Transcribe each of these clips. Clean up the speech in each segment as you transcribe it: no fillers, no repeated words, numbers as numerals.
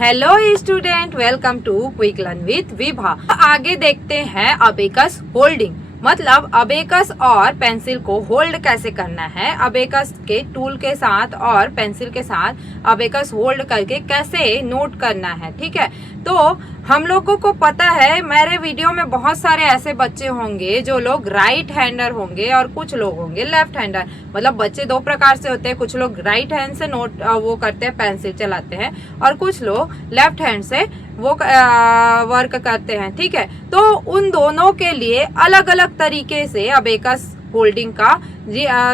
Hello student, welcome to Quick Learn with Vibha. आगे देखते हैं अबेकस होल्डिंग, मतलब अबेकस और पेंसिल को होल्ड कैसे करना है। अबेकस के टूल के साथ और पेंसिल के साथ अबेकस होल्ड करके कैसे नोट करना है। ठीक है, तो हम लोगों को पता है मेरे वीडियो में बहुत सारे ऐसे बच्चे होंगे जो लोग राइट हैंडर होंगे और कुछ लोग होंगे लेफ्ट हैंडर। मतलब बच्चे दो प्रकार से होते हैं, कुछ लोग राइट हैंड से नोट वो करते हैं, पेंसिल चलाते हैं, और कुछ लोग लेफ्ट हैंड से वो वर्क करते हैं। ठीक है, तो उन दोनों के लिए अलग अलग तरीके से अबेकस होल्डिंग का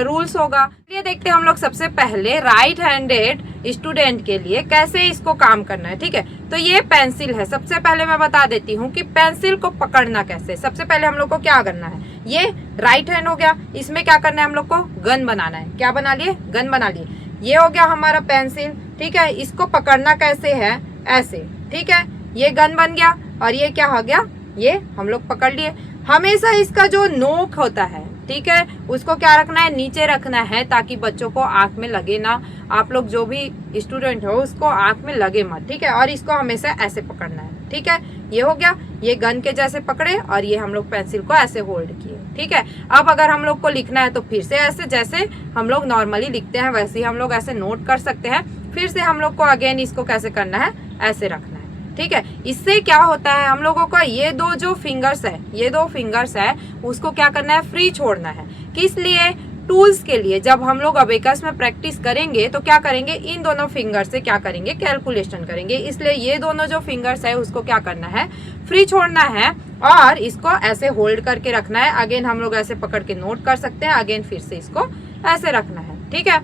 रूल्स होगा। ये देखते हैं हम लोग सबसे पहले राइट हैंडेड स्टूडेंट के लिए कैसे इसको काम करना है। ठीक है, तो ये पेंसिल है। सबसे पहले मैं बता देती हूँ कि पेंसिल को पकड़ना कैसे। सबसे पहले हम लोग को क्या करना है, ये राइट हैंड हो गया, इसमें क्या करना है हम लोग को गन बनाना है। क्या बना लिए, गन बना लिए। ये हो गया हमारा पेंसिल। ठीक है, इसको पकड़ना कैसे है, ऐसे। ठीक है, ये गन बन गया और ये क्या हो गया, ये हम लोग पकड़ लिए। हमेशा इसका जो नोक होता है, ठीक है, उसको क्या रखना है, नीचे रखना है, ताकि बच्चों को आंख में लगे ना। आप लोग जो भी स्टूडेंट हो उसको आंख में लगे मत। ठीक है, और इसको हमेशा ऐसे पकड़ना है। ठीक है, ये हो गया, ये गन के जैसे पकड़े और ये हम लोग पेंसिल को ऐसे होल्ड किए। ठीक है, अब अगर हम लोग को लिखना है तो फिर से ऐसे, जैसे हम लोग नॉर्मली लिखते हैं वैसे ही हम लोग ऐसे नोट कर सकते हैं। फिर से हम लोग को अगेन इसको कैसे करना है, ऐसे रखना है। ठीक है, इससे क्या होता है, हम लोगों का ये दो जो फिंगर्स है, ये दो फिंगर्स है, उसको क्या करना है, फ्री छोड़ना है। किस लिए, टूल्स के लिए। जब हम लोग अबेकस में प्रैक्टिस करेंगे तो क्या करेंगे, इन दोनों फिंगर से क्या करेंगे, कैलकुलेशन करेंगे। इसलिए ये दोनों जो फिंगर्स है उसको क्या करना है, फ्री छोड़ना है और इसको ऐसे होल्ड करके रखना है। अगेन हम लोग ऐसे पकड़ के नोट कर सकते हैं, अगेन फिर से इसको ऐसे रखना है। ठीक है,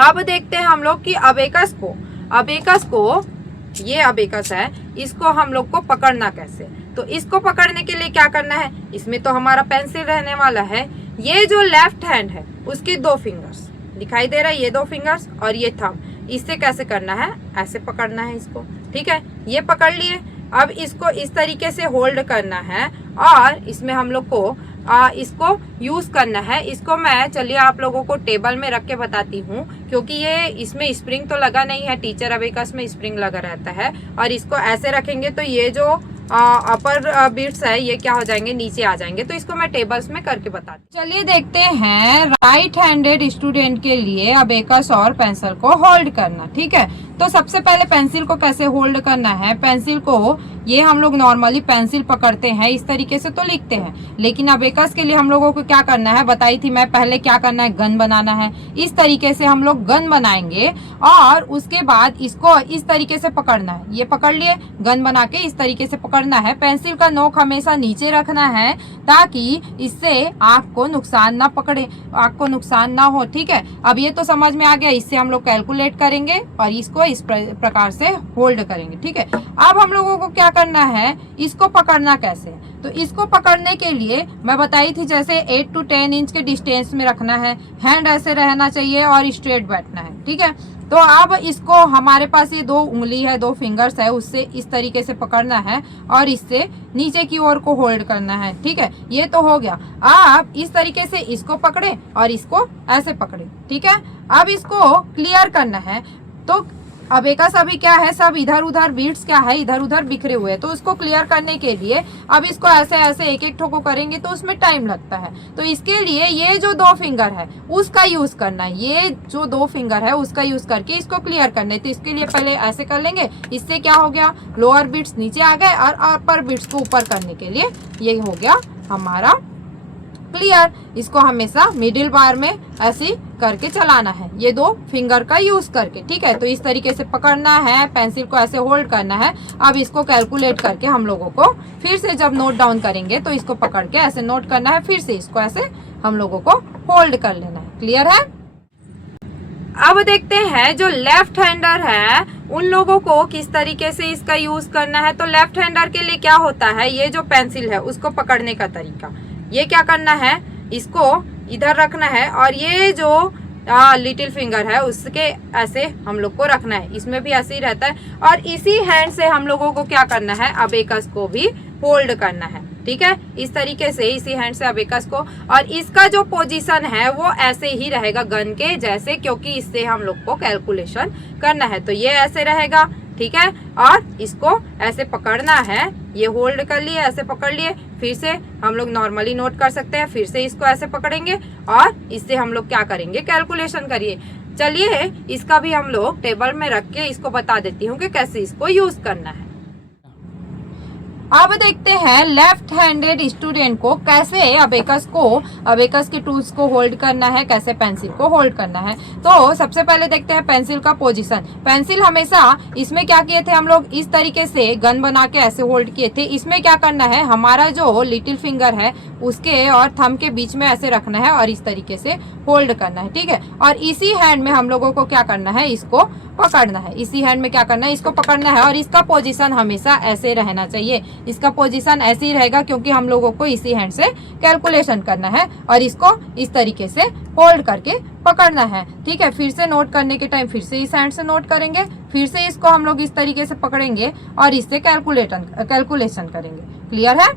अब देखते हैं हम लोग कि अबेकस को ये अबेकस है, इसको हम लोग को पकड़ना कैसे। तो इसको पकड़ने के लिए क्या करना है, इसमें तो हमारा पेंसिल रहने वाला है। ये जो लेफ्ट हैंड है उसके दो फिंगर्स दिखाई दे रहा है, ये दो फिंगर्स और ये थंब, इससे कैसे करना है, ऐसे पकड़ना है इसको। ठीक है, ये पकड़ लिए। अब इसको इस तरीके से होल्ड करना है और इसमें हम लोग को इसको यूज करना है। इसको मैं चलिए आप लोगों को टेबल में रख के बताती हूँ, क्योंकि ये इसमें स्प्रिंग तो लगा नहीं है, टीचर अबेकस में स्प्रिंग लगा रहता है। और इसको ऐसे रखेंगे तो ये जो अपर बीट्स है ये क्या हो जाएंगे, नीचे आ जाएंगे। तो इसको मैं टेबल्स में करके बताती हूँ। चलिए देखते हैं राइट हैंडेड स्टूडेंट के लिए अबेकस और पेंसिल को होल्ड करना। ठीक है, तो सबसे पहले पेंसिल को कैसे होल्ड करना है। पेंसिल को ये हम लोग नॉर्मली पेंसिल पकड़ते हैं इस तरीके से तो लिखते हैं, लेकिन अबेकस के लिए हम लोगों को क्या करना है, बताई थी मैं पहले, क्या करना है, गन बनाना है। इस तरीके से हम लोग गन बनाएंगे और उसके बाद इसको इस तरीके से पकड़ना है। ये पकड़ लिए, गन बना के इस तरीके से पकड़ना है। पेंसिल का नोक हमेशा नीचे रखना है ताकि इससे आंख को नुकसान ना पकड़े, आंख को नुकसान ना हो। ठीक है, अब ये तो समझ में आ गया। इससे हम लोग कैलकुलेट करेंगे और इसको इस प्रकार से होल्ड करेंगे। ठीक है, अब हम लोगों को क्या करना है, इसको पकड़ना कैसे। तो इसको पकड़ने के लिए मैं बताई थी जैसे 8 to 10 इंच के डिस्टेंस में रखना है, हैंड ऐसे रहना चाहिए और स्ट्रेट बैठना है। ठीक है, तो अब इसको हमारे पास ये दो उंगली है, दो फिंगर्स है, उससे इस तरीके से पकड़ना है और इससे नीचे की ओर को होल्ड करना है। ठीक है, ये तो हो गया। आप इस तरीके से इसको पकड़े और इसको ऐसे पकड़े। ठीक है, अब इसको क्लियर करना है। तो अबेकस अभी क्या है, सब इधर उधर बीट्स क्या है, इधर उधर बिखरे हुए हैं। तो उसको क्लियर करने के लिए अब इसको ऐसे ऐसे एक एक ठोको करेंगे तो उसमें टाइम लगता है। तो इसके लिए ये जो दो फिंगर है उसका यूज करना है, ये जो दो फिंगर है उसका यूज करके इसको क्लियर करना है। तो इसके लिए पहले ऐसे कर लेंगे, इससे क्या हो गया, लोअर बीट्स नीचे आ गए और अपर बीट्स को ऊपर करने के लिए ये हो गया हमारा क्लियर। इसको हमेशा मिडिल बार में ऐसे करके चलाना है, ये दो फिंगर का यूज करके। ठीक है, तो इस तरीके से पकड़ना है, पेंसिल को ऐसे होल्ड करना है। अब इसको कैलकुलेट करके हम लोगों को फिर से जब नोट डाउन करेंगे तो इसको पकड़ के ऐसे नोट करना है, फिर से इसको ऐसे हम लोगों को होल्ड कर लेना है। क्लियर है। अब देखते हैं जो लेफ्ट हैंडर है उन लोगों को किस तरीके से इसका यूज करना है। तो लेफ्ट हैंडर के लिए क्या होता है, ये जो पेंसिल है उसको पकड़ने का तरीका, ये क्या करना है, इसको इधर रखना है और ये जो लिटिल फिंगर है उसके ऐसे हम लोग को रखना है। इसमें भी ऐसे ही रहता है और इसी हैंड से हम लोगों को क्या करना है, अबेकस को भी होल्ड करना है। ठीक है, इस तरीके से इसी हैंड से अबेकस को, और इसका जो पोजीशन है वो ऐसे ही रहेगा गन के जैसे, क्योंकि इससे हम लोग को कैलकुलेशन करना है। तो ये ऐसे रहेगा, ठीक है। और इसको ऐसे पकड़ना है, ये होल्ड कर लिए, ऐसे पकड़ लिए, फिर से हम लोग नॉर्मली नोट कर सकते हैं, फिर से इसको ऐसे पकड़ेंगे और इससे हम लोग क्या करेंगे, कैलकुलेशन करिए। चलिए इसका भी हम लोग टेबल में रख के इसको बता देती हूँ कि कैसे इसको यूज करना है। अब देखते हैं लेफ्ट हैंडेड स्टूडेंट को कैसे अबेकस के टूल्स को होल्ड करना है, कैसे पेंसिल को होल्ड करना है। तो सबसे पहले देखते हैं पेंसिल का पोजीशन। पेंसिल हमेशा इसमें क्या किए थे हम लोग, इस तरीके से गन बना के ऐसे होल्ड किए थे। इसमें क्या करना है, हमारा जो लिटिल फिंगर है उसके और थंब के बीच में ऐसे रखना है और इस तरीके से होल्ड करना है, ठीक है। और इसी हैंड में हम लोगों को क्या करना है, इसको पकड़ना है। इसी हैंड में क्या करना है, इसको पकड़ना है और इसका पोजीशन हमेशा ऐसे रहना चाहिए। इसका पोजीशन ऐसे ही रहेगा क्योंकि हम लोगों को इसी हैंड से कैलकुलेशन करना है और इसको इस तरीके से होल्ड करके पकड़ना है, ठीक है। फिर से नोट करने के टाइम फिर से इस हैंड से नोट करेंगे, फिर से इसको हम लोग इस तरीके से पकड़ेंगे और इससे कैलकुलेशन करेंगे। क्लियर है।